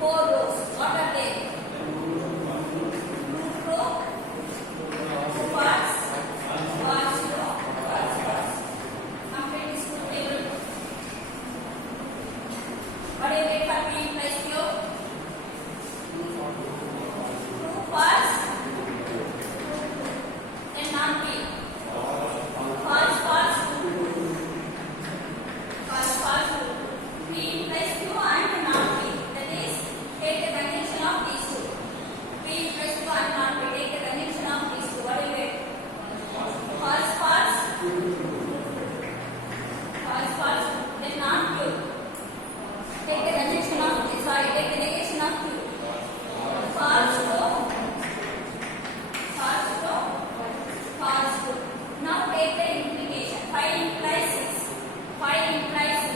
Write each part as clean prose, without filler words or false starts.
Four rows. What are they? Row, first, first row, first. Complete this two table. What do you get for P implies Q? Two first, then non-P. First, P implies Q and non-P. That is, take the conjunction of these two. P implies Q and non-P. Take the conjunction of these two. What do you get? First, then non-Q. Take the conjunction of this. Sorry, take the negation of Q. First row. Now take the implication. 5 implies 6. 5 implies 6.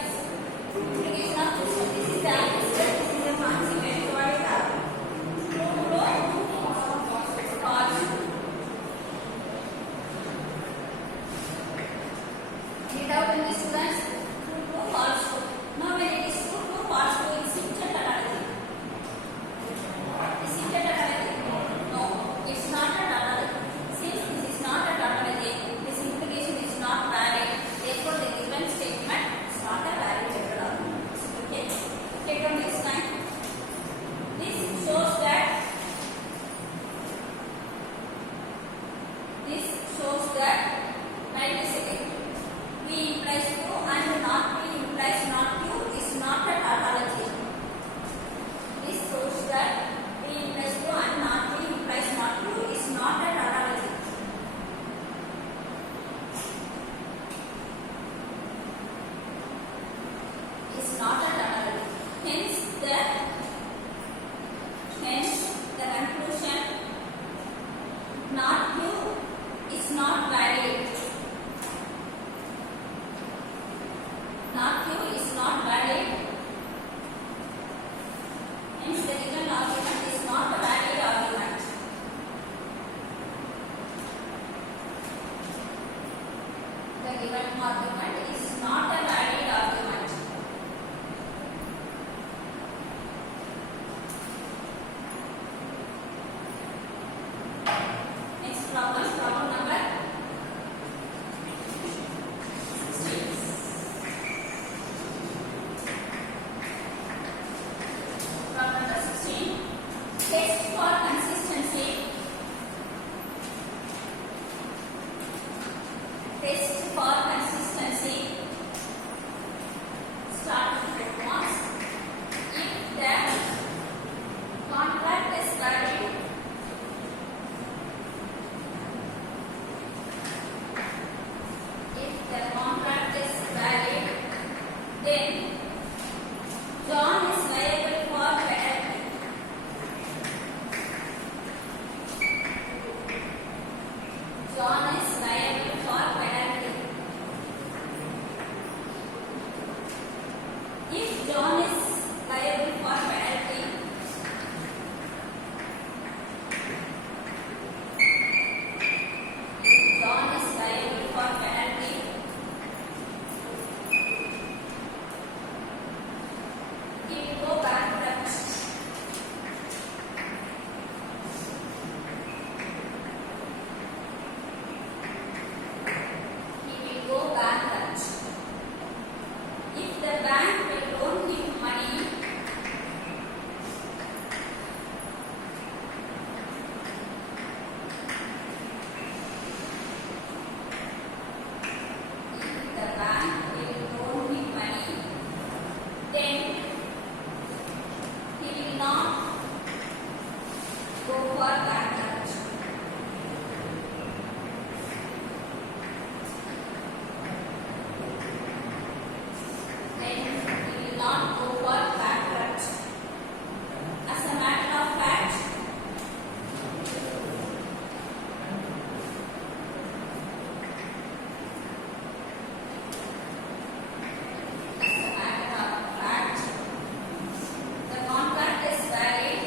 Implication of this one. This is the antecedent. This is the consequent. What is that? Row, false. Any doubt in this, students? True, false. Now when it is true, false, it is simple tautology. Is it a tautology? No, it's not a tautology. Since this is not a tautology, this implication is not valid. Therefore, the given statement is not a valid tautology. Okay. Take on next line. This shows that write this again. P implies Q and not P implies not Q is not a tautology. This shows that P implies Q and not P implies not Q is not a tautology. Is not a tautology. Hence the conclusion not Q is not valid. Not Q is not valid. Hence the given argument is not a valid argument. The given argument is not a valid argument. Next problem number 16. Problem number 16. Test for consistency. Test for consistency. Start with the marks. If the contract is valid, then John is liable for penalty. John is liable for penalty. If John is liable for penalty, he will go bankrupt. He will go bankrupt. If the bank will loan him money, then he will not go for bankrupt. Then he will not go for bankrupt. As a matter of fact, the contract is valid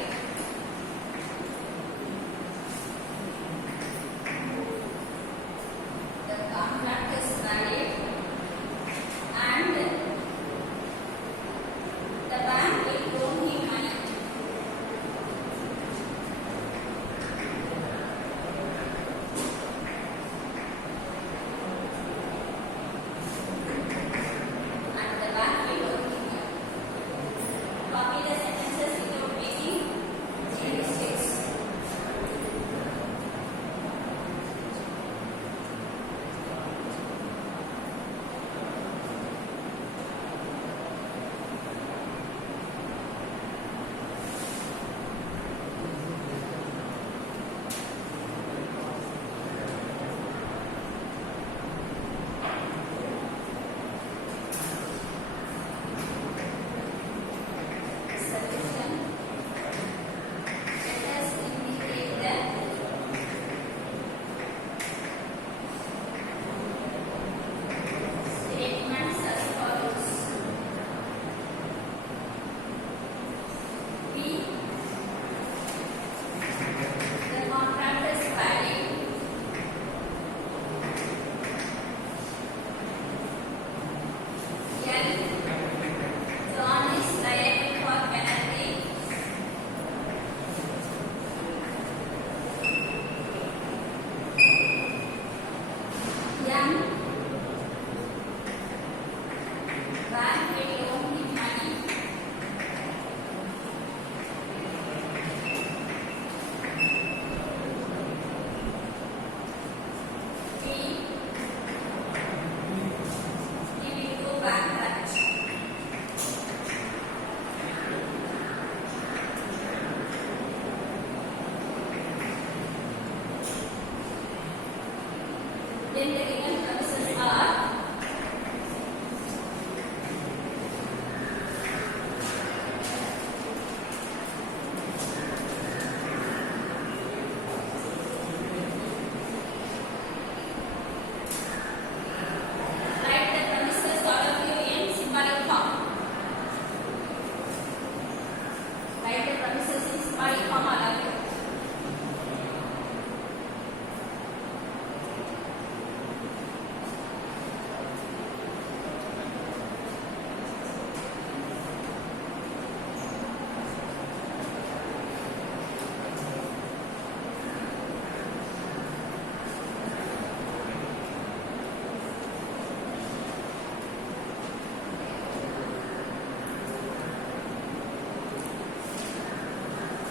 symbolic form alage.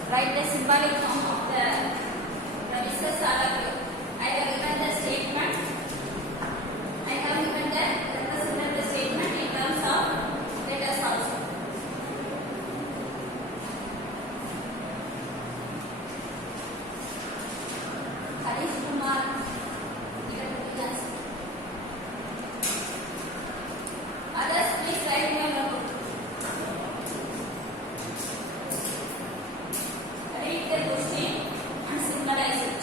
Write the symbolic form of the premises alage. I have given the statement. I have given the represented the statement in terms of letters also. Harish Kumar, here to be answer. Others, please write in your notebook. Read the question and symbolize it.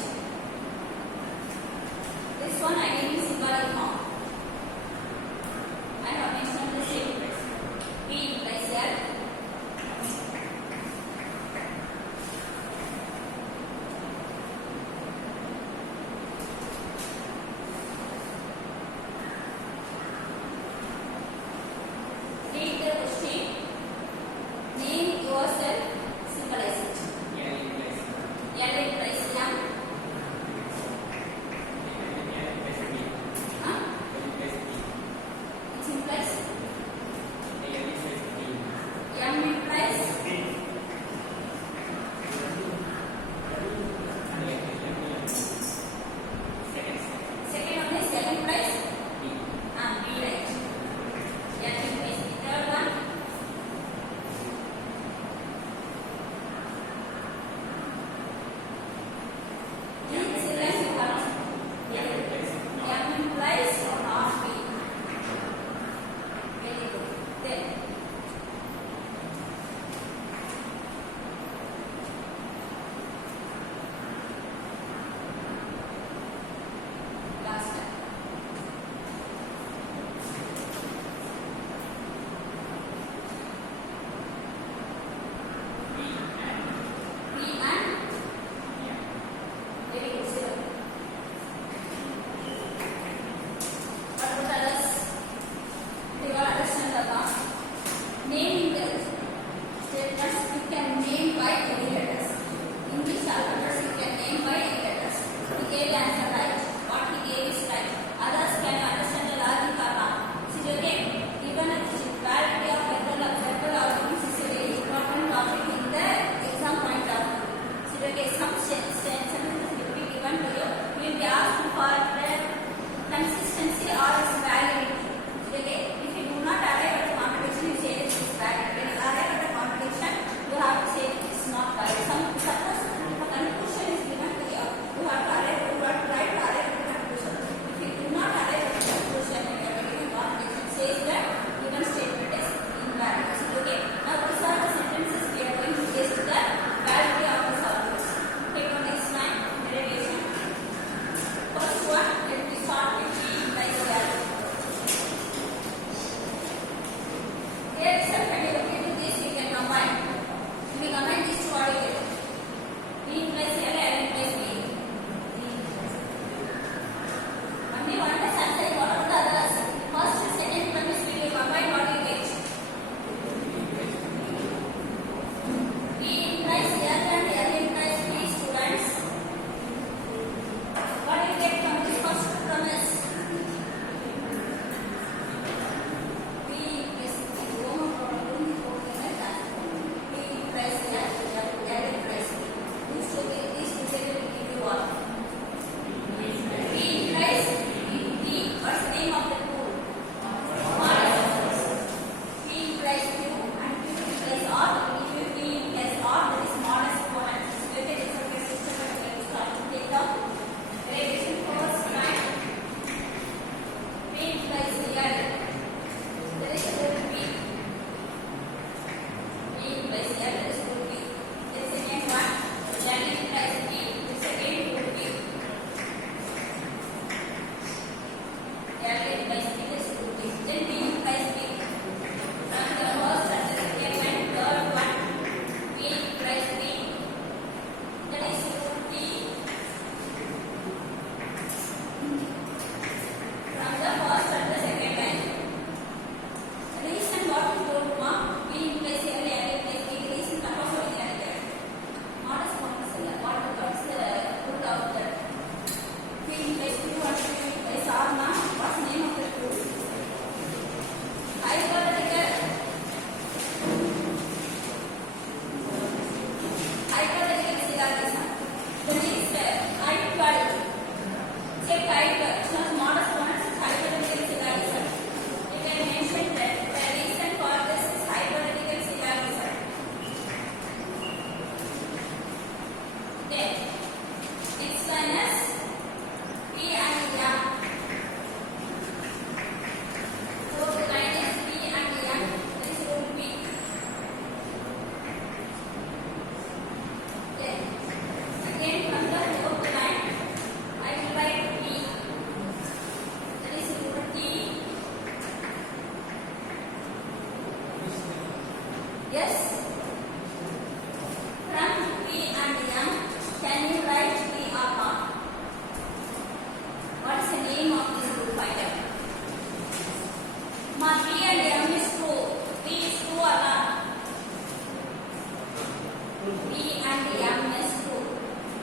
B and M is true.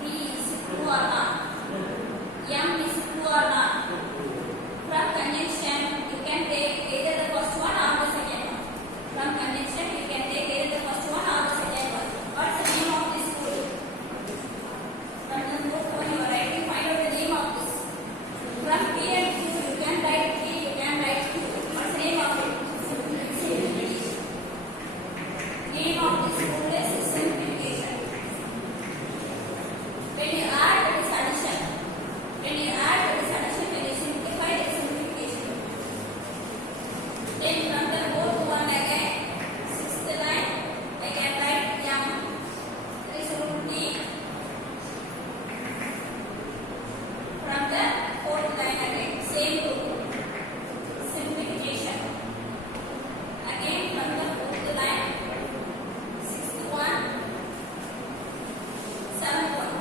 B is true or not? M is true or not? From conjunction, you can take either the first one or the second one. From conjunction, you can take either the first one or the second one. What's the name of this rule? From the first one you are writing, find out the name of this. From P and Q, you can write P, you can write Q. What's the name of it? Name of this rule is simplification. When you add, it is addition. When you add, it is addition. When you simplify, it is simplification. Then from the fourth one again, sixth line, I can write M. There is root D. From the fourth line again, same rule. Simplification. Again from the fourth line, sixth one, seventh one.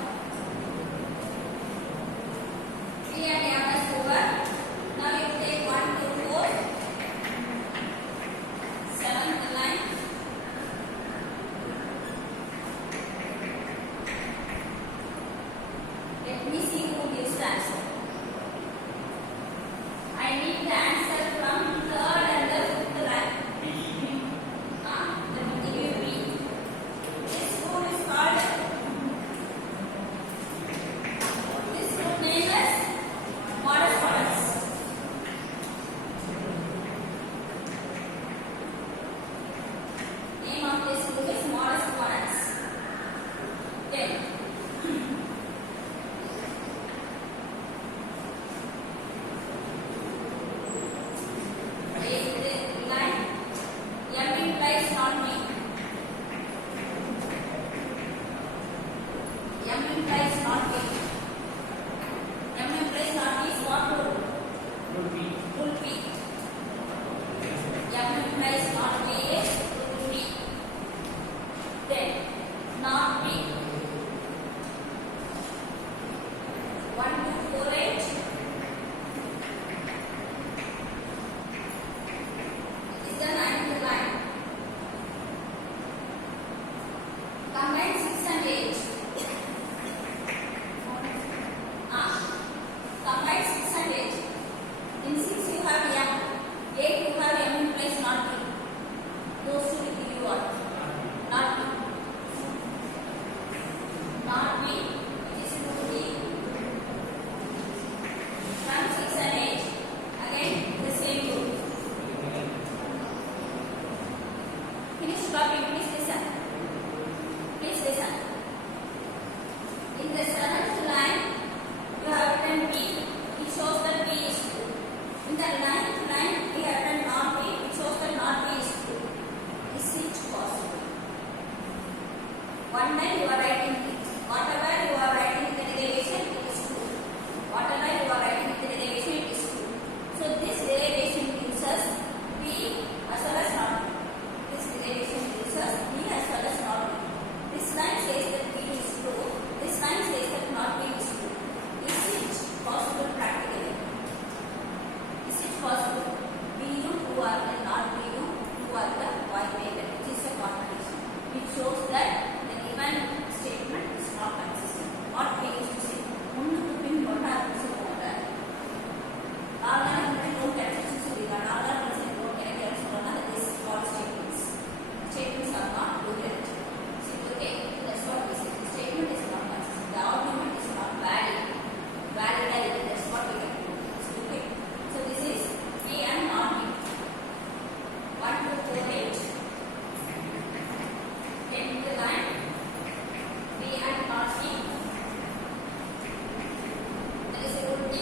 3 and M is over. Now you take 1, 2, 4. Seventh line. Let me see who gives the answer. I need the answer from third and the fifth line. Let me give you B. This rule is called. This rule name is modus ponens. Name of this rule is modus ponens. Then eighth line. M implies not me. M implies not me. M implies not me is what rule? Rule P. M implies not me is rule P. Then not P. 1, 2, 4, 8. Is the ninth line. Combine 6 and 8. Combine 6 and 8. In 6 you have M. 8 you have M implies not B. Those two will give you what? Not B. Not B. It is root D. From 6 and 8. Again the same rule. Finish copying. Please listen. Please listen. In the seventh line, you have written B. It shows that B is true. In the ninth line, we have written not B. It shows that not B is true. Is it possible? One line you are writing it. Whatever you are writing in the derivation, it is true. Whatever you are writing in the derivation, it is true. So this derivation gives us B as well as not B. This derivation gives us B as well as not B. This line says that B is true. This line says that not B is true. Is it possible practically? Is it possible? B you who are the not B you who are the Y paper, which is a contradiction. It shows that the given statement is not consistent. What we used to say, முன்னுக்கு பின் ஒன்றா இருந்து சொல்லுவாங்க. நாலாம் முன்னாடி note கிடைச்சிச்சு சொல்லிருக்காங்க. நாலாம் பிரச்சனை நோட் கிடைக்கலன்னு சொல்றாங்க. That is called statements. Statements are not coherent. So, okay, that's what we say. The statement is not consistent. The argument is not valid. Valid, that's what we can do. So, okay. So this is B and not B. 1, 2, 4, 8. 10th line. B and not B. There is root D.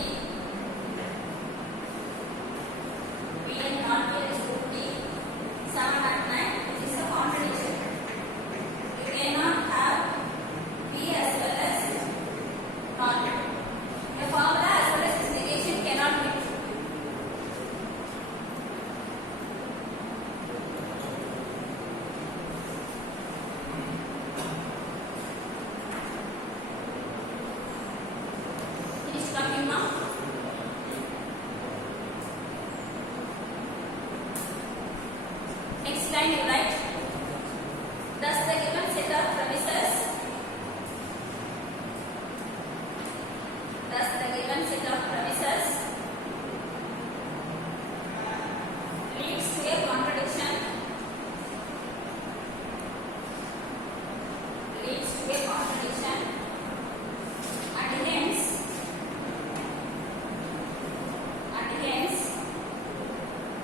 B and not B is root D. 7 and 9. This is a contradiction. You cannot have B as well as not. The formula as well as its negation cannot be true. Finish talking now. Next line you write. Thus the given set of premises be a contradiction, and hence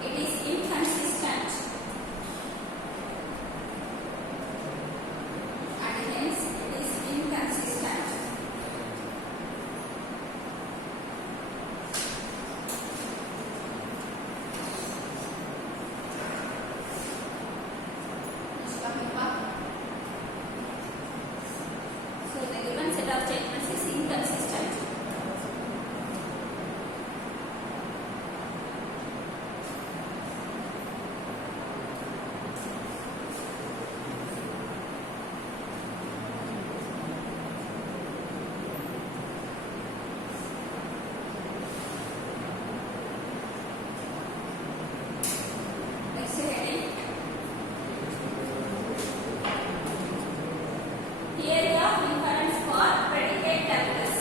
it is inconsistent, and hence it is inconsistent. So the given set of statements is inconsistent. Next heading. Theory of inference for predicate calculus.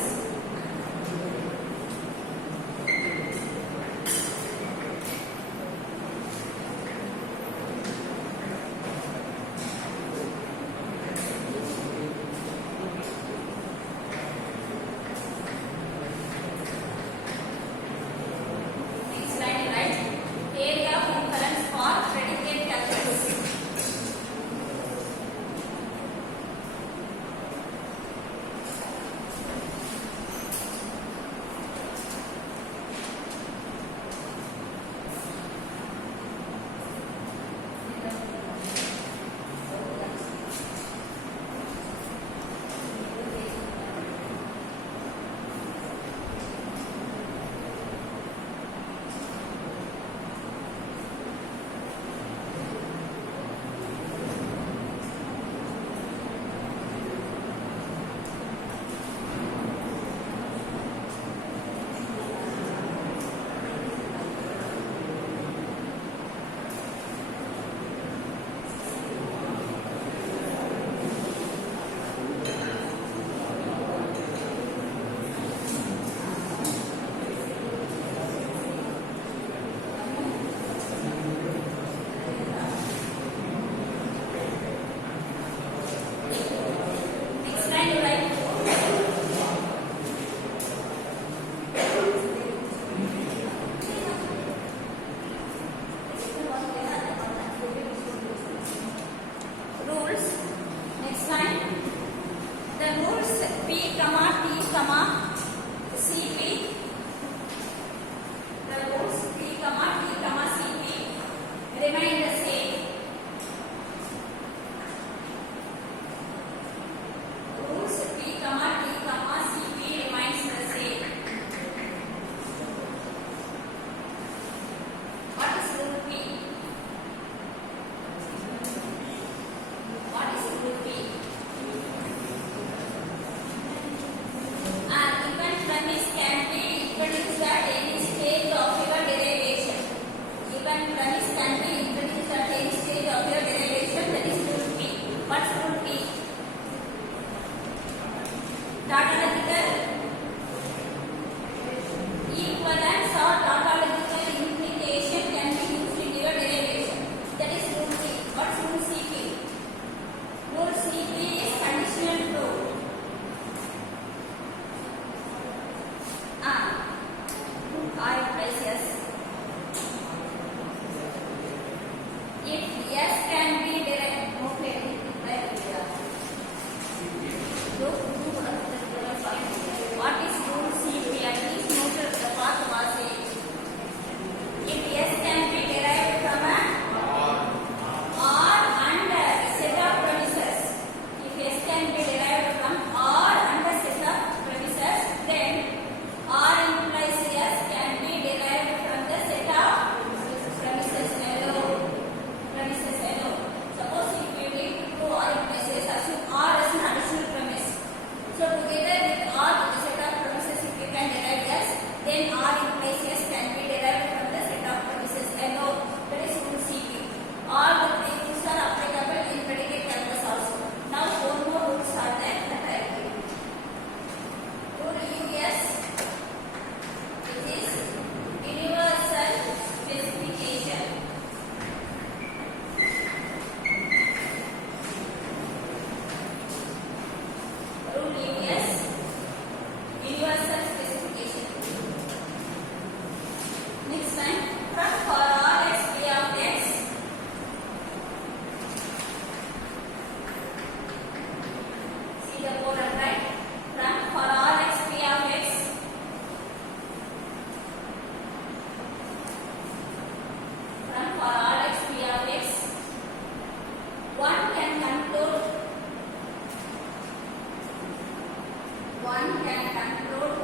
one can conclude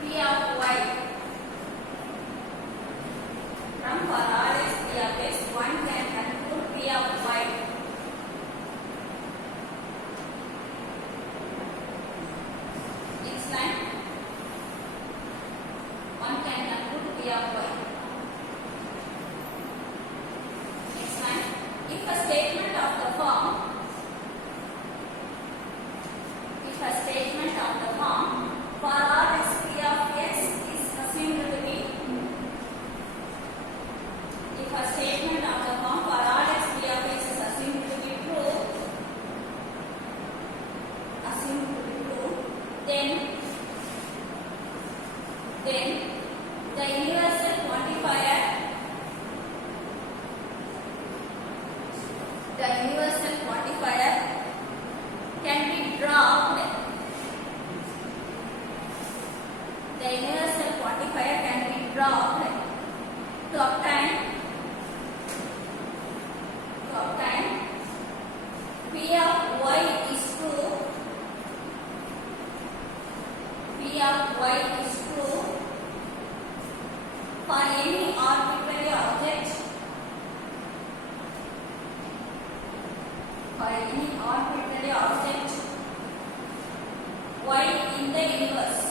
P of y. From for all x P of x, one can conclude P of y. Next line. One can conclude P of y. Next line. If a statement of the form for all x P of x is assumed to be, if a statement of the form for all x P of x is assumed to be true, then the universal quantifier can be dropped. The universal quantifier can be dropped to obtain P of y is true. P of y is true for any arbitrary object. Y in the universe.